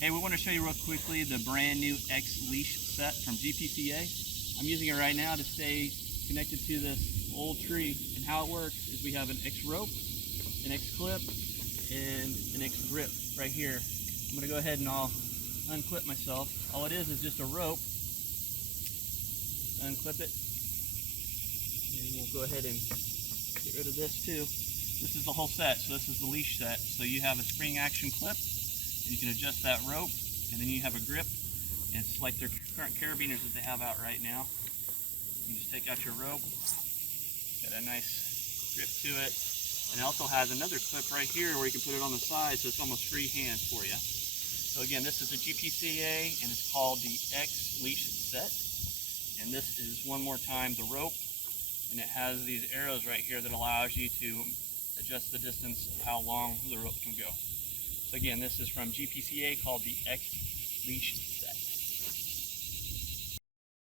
Hey, we want to show you real quickly the brand new X leash set from GPCA. I'm using it right now to stay connected to this old tree, and how it works is we have an X rope, an X clip, and an X grip right here. I'm going to go ahead and I'll unclip myself. All it is just a rope. Unclip it, and we'll go ahead and get rid of this too. This is the whole set, so this is the leash set. So you have a spring action clip, and you can adjust that rope, and then you have a grip. And it's like their current carabiners that they have out right now. You just take out your rope, got a nice grip to it, and it also has another clip right here where you can put it on the side, so it's almost free hand for you. So again, this is a GPCA, and it's called the X leash set. And this is, one more time, the rope, and it has these arrows right here that allows you to adjust the distance of how long the rope can go. So again, this is from GPCA, called the X leash set.